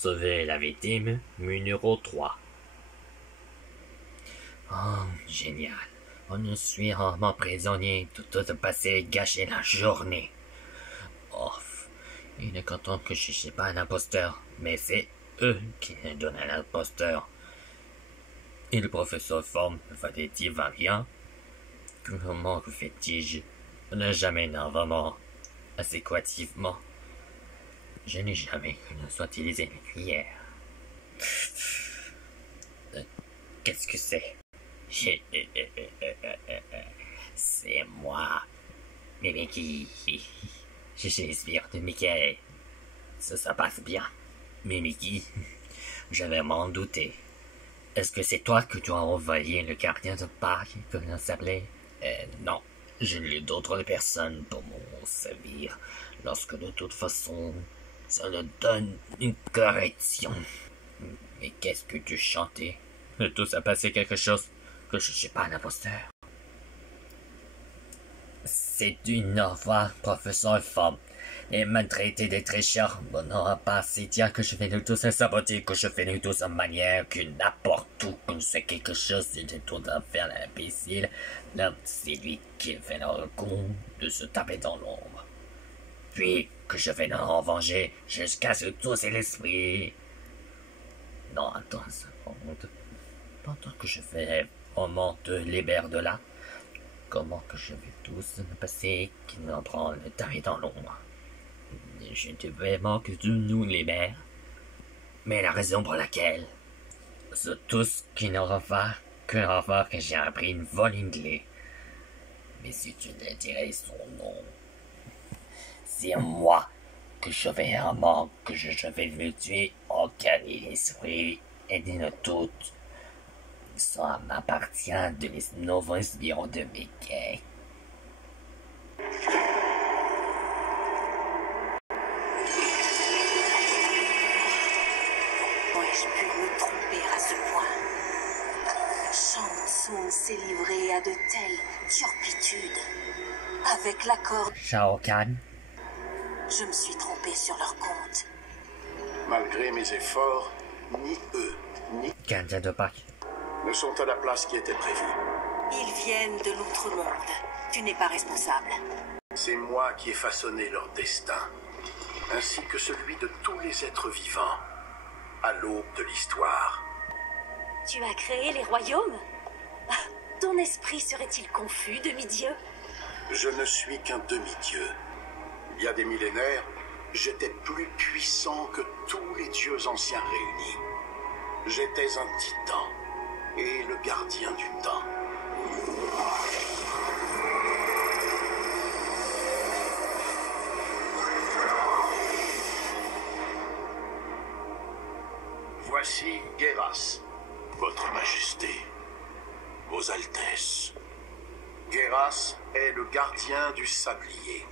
Sauver la victime, numéro 3. Oh, génial. On ne suis rarement prisonnier de tout le passé gâcher la journée. Oh, il est content que je ne suis pas un imposteur, mais c'est eux qui me donnent un imposteur. Et le professeur Forme va-t-il rien? Comment fait-il? On n'a jamais énervement, assez coactivement. Je n'ai jamais connu soit utilisé une cuillère. Qu'est-ce que c'est? C'est moi, Mimiki. Je suis l'inspire de Mickey. Ça passe bien. Mimiki, j'avais m'en douté. Est-ce que c'est toi que tu as envoyé le gardien de parc, comme il s'appelait? Non. Je n'ai d'autres personnes pour m'en servir, lorsque de toute façon, ça me donne une correction. Mais qu'est-ce que tu chantais? Tout ça passé quelque chose que je ne suis pas un imposteur. C'est une voix, professeur Forme. Et malgré des tricheurs, on n'aura pas assez dire que je fais de tout ça saboter, que je fais de tout ça manière, que n'importe où, qu'on sait quelque chose, c'est de tout à faire l'imbécile. Là, c'est lui qui fait le coup de se taper dans l'ombre. Puis, que je vais en venger jusqu'à ce tousser l'esprit. Non, attends une seconde. Pendant que je vais vraiment te libérer de là, comment que je vais tous me passer qui m'en prend le taper dans l'ombre? Je te vraiment que tu nous libères. Mais la raison pour laquelle, c'est tout ce qui n'aura pas que j'ai appris une volée. Mais si tu ne dirais son nom, c'est moi que je vais vraiment que je vais le tuer en canne l'esprit et d'une toute. Ça m'appartient de les nouveaux inspirants de Mickey. Aurais-je pu me tromper à ce point? Shang Tsung s'est livré à de telles turpitudes. Avec l'accord, Shao Kahn. je me suis trompé sur leur compte. Malgré mes efforts, ni eux, ni Gardien de parc. ne sont à la place qui était prévue. Ils viennent de l'outre-monde. Tu n'es pas responsable. C'est moi qui ai façonné leur destin, ainsi que celui de tous les êtres vivants, à l'aube de l'histoire. Tu as créé les royaumes? Ton esprit serait-il confus, demi-dieu? Je ne suis qu'un demi-dieu. Il y a des millénaires, j'étais plus puissant que tous les dieux anciens réunis. J'étais un titan et le gardien du temps. Voici Guéras, votre majesté, vos altesses. Guéras est le gardien du sablier.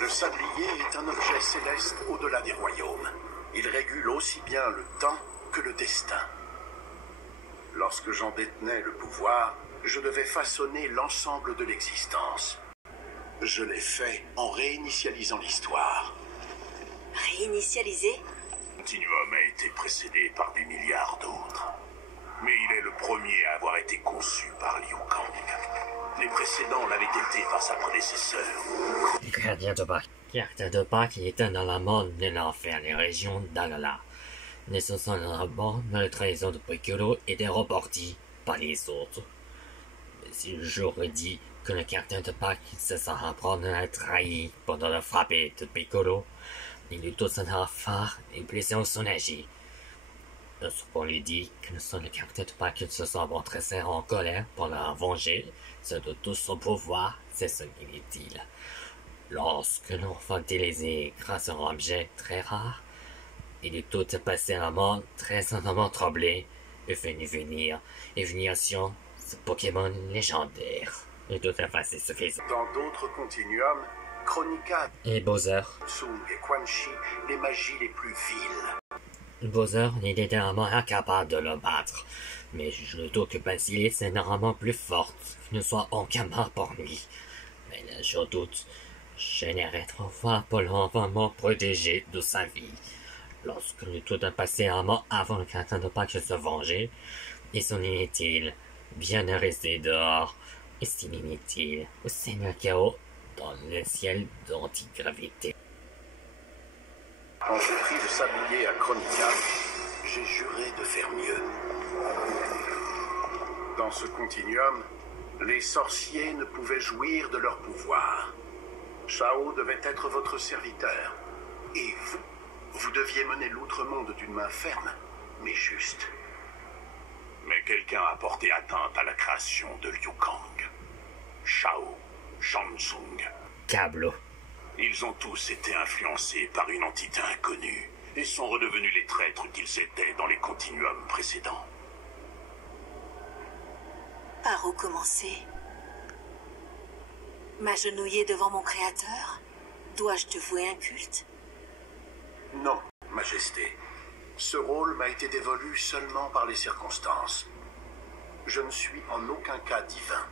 Le sablier est un objet céleste au-delà des royaumes. Il régule aussi bien le temps que le destin. Lorsque j'en détenais le pouvoir, je devais façonner l'ensemble de l'existence. Je l'ai fait en réinitialisant l'histoire. Réinitialisé? Le continuum a été précédé par des milliards d'autres. Mais il est le premier à avoir été conçu par Liu Kang. Les précédents l'avaient été par sa prédécesseur. Gardien de parc. Gardien de parc était dans la mode de l'enfer des régions d'Alala. Nécessairement dans la trahison de Piccolo était reporté par les autres. Mais si j'aurais dit que le gardien de parc se sera prendre à trahir pendant la frappe de Piccolo, il eut tout son phare et blessé en son agir. Lorsqu'on lui dit que le seul gardien de parc se sent très en colère pour la venger, c'est de tout son pouvoir, c'est ce qu'il dit. Lorsque l'enfant utilisé grâce à un objet très rare, il est tout passé à la mort très simplement troublé et venir sur ce Pokémon légendaire. Et tout à fait suffisant. Dans d'autres continuums, Chronica, Et Bowser. Tsung et Quan Chi, les magies les plus viles. Bowser est littéralement incapable de le battre, mais je doute que Basilisk est normalement plus forte, qu'il ne soit aucun mal pour lui. Mais là, je doute, je n'arrête pas pour l'enfant protégé de sa vie. Lorsque le tout a passé un mois avant le créateur de Pâques se venger, et son inutile, bien resté dehors, et s'il inutile, au Seigneur Chaos, dans le ciel d'antigravité. Quand j'ai pris le sablier à Chronica, j'ai juré de faire mieux. Dans ce continuum, les sorciers ne pouvaient jouir de leur pouvoir. Shao devait être votre serviteur. Et vous deviez mener l'outre-monde d'une main ferme, mais juste. Mais quelqu'un a porté atteinte à la création de Liu Kang. Shao, Shang-Tsung. Cablo. Ils ont tous été influencés par une entité inconnue et sont redevenus les traîtres qu'ils étaient dans les continuums précédents. Par où commencer? M'agenouiller devant mon créateur? Dois-je te vouer un culte? Non, Majesté. Ce rôle m'a été dévolu seulement par les circonstances. Je ne suis en aucun cas divin.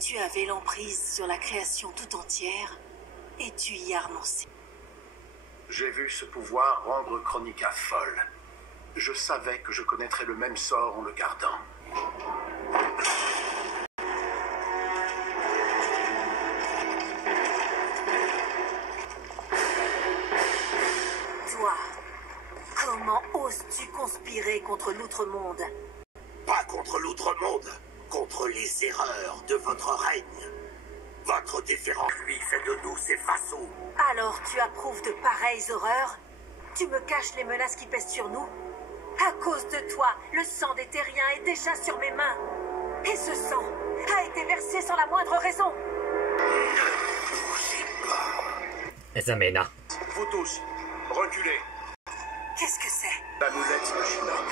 Tu avais l'emprise sur la création tout entière, et tu y as renoncé. J'ai vu ce pouvoir rendre Chronica folle. Je savais que je connaîtrais le même sort en le gardant. Toi, comment oses-tu conspirer contre l'outre-monde? Pas contre l'outre-monde, contre les erreurs de votre règne. Votre différent, lui, fait de nous ses vassaux. Alors tu approuves de pareilles horreurs? Tu me caches les menaces qui pèsent sur nous? À cause de toi, le sang des terriens est déjà sur mes mains. Et ce sang a été versé sans la moindre raison. Ne bougez pas. Zamena. Vous tous, reculez. Qu'est-ce que c'est? L'amulette de Shinnok,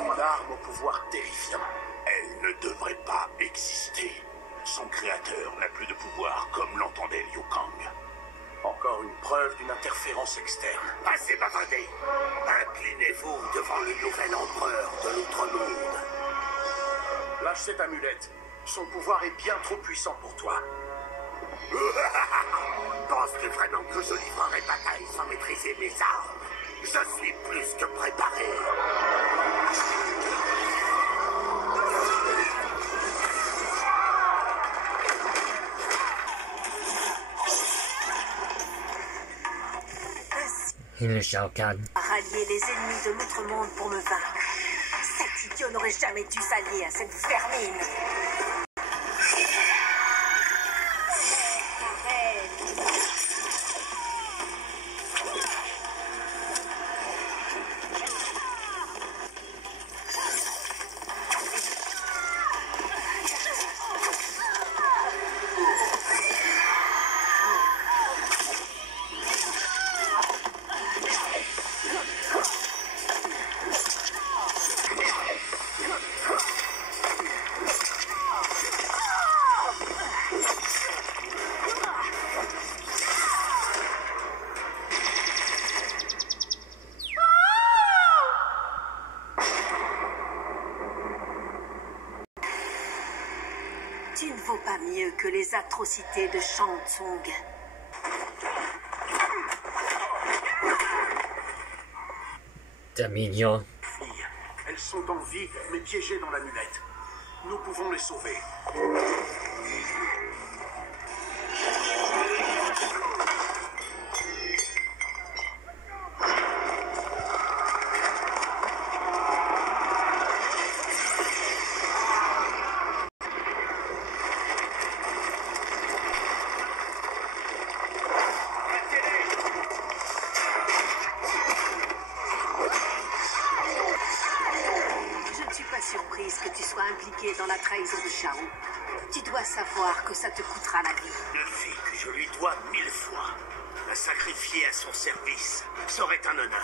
une arme au pouvoir terrifiant. Elle ne devrait pas exister. Son créateur n'a plus de pouvoir comme l'entendait Liu Kang. Encore une preuve d'une interférence externe. Assez bavardé. Inclinez-vous devant le nouvel empereur de l'outre-monde. Lâche cette amulette. Son pouvoir est bien trop puissant pour toi. Penses-tu vraiment que je livrerai bataille sans maîtriser mes armes? Je suis plus que préparé. Et le Shao Kahn. Rallier les ennemis de l'outre-monde pour me vaincre. Cet idiot n'aurait jamais dû s'allier à cette vermine. Tu ne vaux pas mieux que les atrocités de Shang-Tsung. T'es mignon. Filles, elles sont en vie, mais piégées dans l'amulette. Nous pouvons les sauver. Surprise que tu sois impliqué dans la trahison de Shao. Tu dois savoir que ça te coûtera la vie. Une fille que je lui dois 1000 fois. La sacrifier à son service serait un honneur.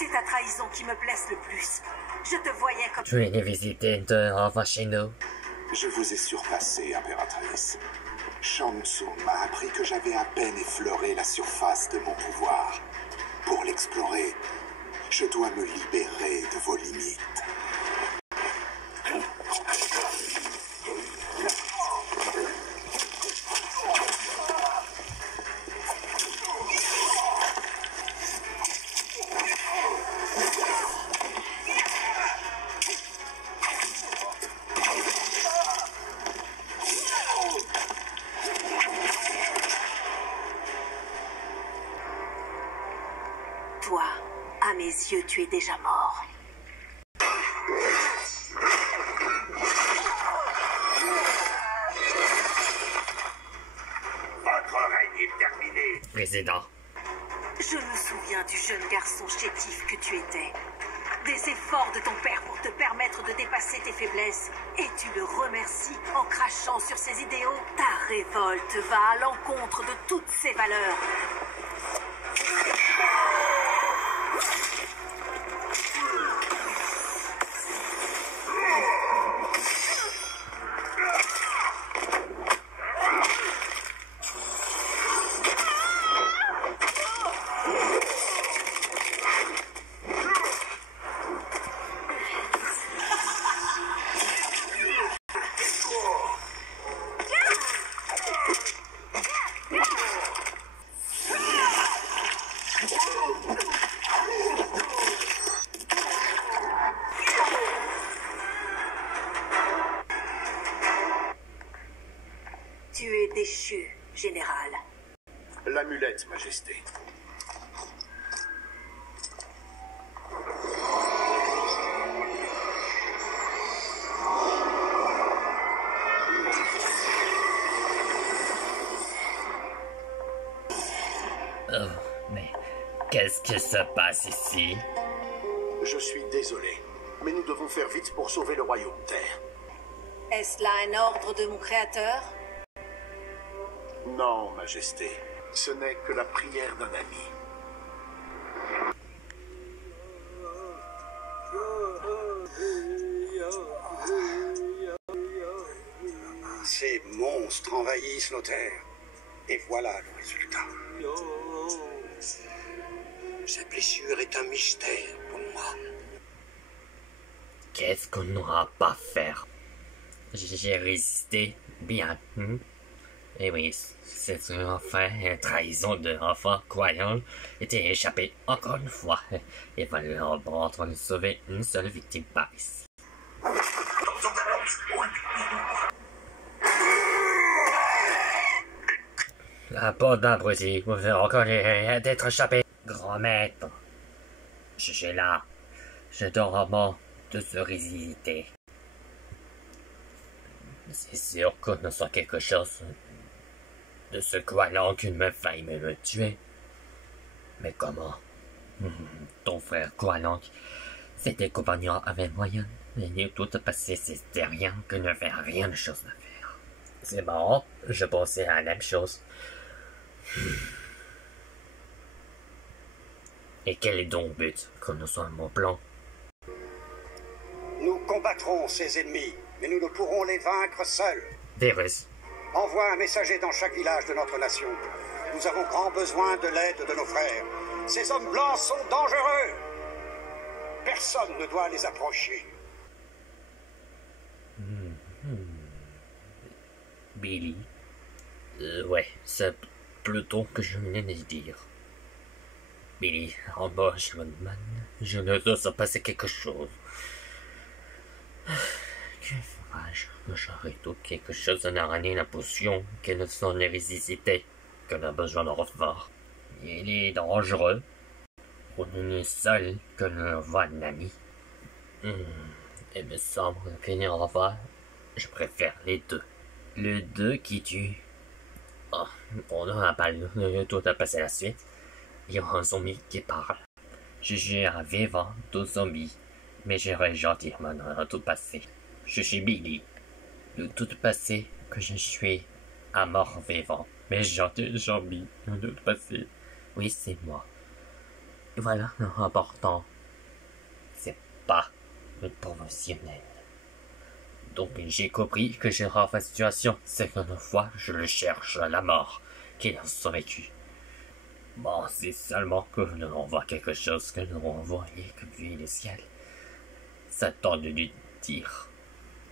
C'est ta trahison qui me blesse le plus. Je te voyais comme... Tu es une visite de renvoi chez nous. Je vous ai surpassé, impératrice. Shang Tsung m'a appris que j'avais à peine effleuré la surface de mon pouvoir. Pour l'explorer, je dois me libérer de vos limites. Toi, à mes yeux, tu es déjà mort. Votre règne est terminé. Président. Je me souviens du jeune garçon chétif que tu étais. Des efforts de ton père pour te permettre de dépasser tes faiblesses. Et tu le remercies en crachant sur ses idéaux. Ta révolte va à l'encontre de toutes ses valeurs. Tu es déchu, général. L'amulette, Majesté. Oh, mais qu'est-ce qui se passe ici? Je suis désolé, mais nous devons faire vite pour sauver le royaume Terre. Est-ce là un ordre de mon créateur? Non, Majesté. Ce n'est que la prière d'un ami. Ces monstres envahissent nos terres. Et voilà le résultat. Cette blessure est un mystère pour moi. Qu'est-ce qu'on n'aura pas faire? J'ai résisté bien. Et oui, c'est enfin une trahison de l'enfant croyant était échappé encore une fois. Il va leur rendre de sauver une seule victime par ici. La porte d'abruti vous fait encore d'être échappé. Grand maître, je suis là. Je dois vraiment de se résister. C'est sûr qu'on ne soit quelque chose de ce croyant qu'il me faille me tuer. Mais comment? Ton frère croyant, c'était compagnon avec moyen. Et tout passé, c'était rien que ne faire rien de chose à faire. C'est marrant, je pensais à la même chose. Et quel est donc le but que nous sommes mon plan? Nous combattrons ces ennemis, mais nous ne pourrons les vaincre seuls. Virus. Envoie un messager dans chaque village de notre nation. Nous avons grand besoin de l'aide de nos frères. Ces hommes blancs sont dangereux. Personne ne doit les approcher. Billy. Ouais, c'est plutôt que je venais de dire. Billy, en bas, je me demande. Je ne dois se passer quelque chose. Que ferais-je? J'aurais tout quelque chose à ramener la potion, qu'elle sont les résistés, qu'on a besoin de revoir. Il est dangereux. On est seul que nous voit un ami. Il me semble qu'une revoir, je préfère les deux. Les deux qui tuent. Oh, on n'aura pas le tout à passer la suite. Il y a un zombie qui parle. Je suis un vivant de zombie, mais j'irai gentiment dans le tout passé. Je suis Billy. Le tout passé que je suis un mort vivant, mais gentil zombie, le tout passé. Oui, c'est moi. Voilà, l'important, c'est pas le professionnel. Donc j'ai compris que j'ai rare la situation, c'est qu'une fois je le cherche à la mort, qu'il a survécu. Bon, c'est seulement que nous on voit quelque chose que nous on voyait depuis le ciel. Ça tente de lui dire.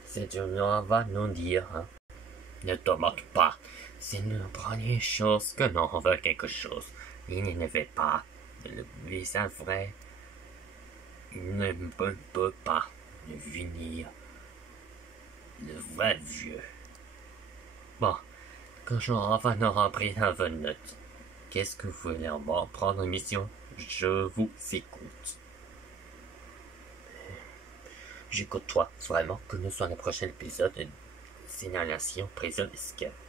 C'est ce qu'on va nous dire, hein. Ne te moque pas. C'est la première chose que l'on veut quelque chose. Il ne le fait pas. Le visage vrai. Il ne peut pas devenir le vrai vieux. Bon, quand je enfin n'aura pris la note, qu'est-ce que vous voulez en prendre une mission? Je vous écoute. J'écoute toi, vraiment, que nous soit le prochain épisode de Signalation Prison Escape.